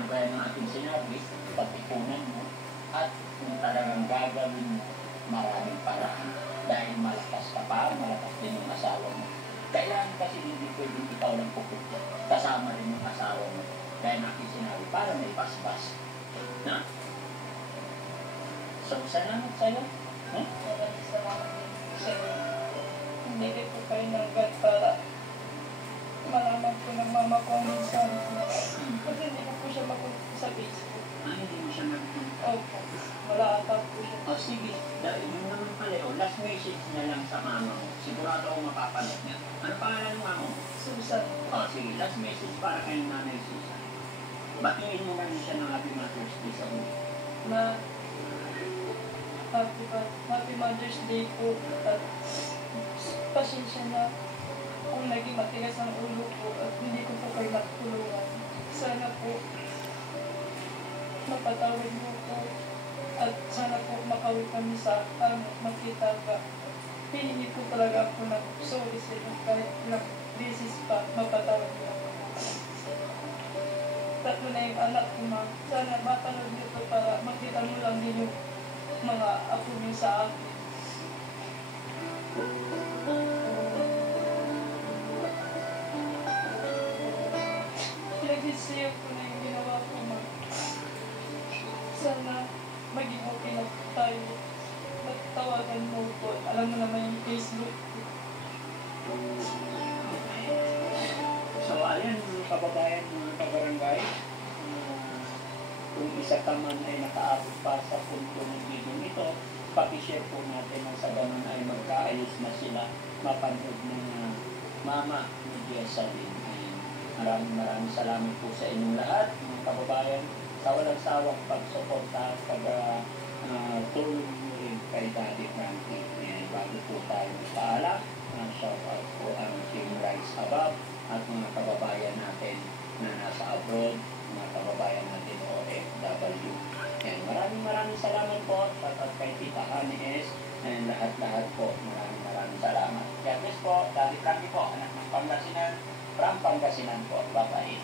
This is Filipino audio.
Pero gaya ng ating sinabi, pag-ipunan mo at kung talagang gagawin mo, maraming paraan. Dahil malakas ka pa, malakas din yung asawa mo. Kailangan kasi hindi pwedeng ikaw lang pupunta. Kasama rin yung asawa mo. Dahil ng ating sinabi, para may paspas. Na? So, salamat sa'yo. Salamat din kasi hindi rin po kayo nanggat para malaman po ng mama ko ang minsan. Kasi hindi ko po siya makulit sa Facebook. Hindi mo siya nag-punta. Opo. Wala ata po siya. Sige. Dahil yun naman pala yun. Last message na lang sa mama mo. Sigurado ako mapapanood niya. Ano pangalan ng mama mo? Susan. Sige. Last message para kay Nanay Susan. Batiin mo lang siya ng Happy Mother's Day sa ulit. Happy Mother's Day po. At pasensya na kung naging matigas ang ulo ko at hindi ko po kayo matulungan. Sana po mapatawad mo po at sana po makawin kami sa makita ka. Hihingi po talaga ako ng sorry sa inyo kahit ilang beses pa mapatawad mo ako. Tatlo na yung anak ko, ma. Sana mapanood niyo to para makita mo lang din yung mga apo niyo sa akin. Pinagsisiyak ko na yung ginawa ko, ma. Sana maging okay na tayo. Tawagan mo po. Alam mo naman yung Facebook ko. So, ayan mga kababayan, mga kabarangay. Kung isa ka man ay nakaabot pa sa punto ng video ito, pakishare po natin na sa ganun ay magkaayos na sila mapanood ng mama ni Jessalyn. Maraming salamat po sa inyong lahat, mga kababayan, sa walang sawang pagsuporta, tulong mo rin kay Daddy Frankie. Bago po tayo magpaalam, shout out po ang Team Rise Above at mga kababayan natin na nasa abroad, mga kababayan natin OFW. Maraming salamat po. Shout out kay Tita Honey S. And lahat-lahat po, maraming salamat. God bless po. Daddy Frankie po, anak ng Pangasinan, from Pangasinan po. Bye-bye.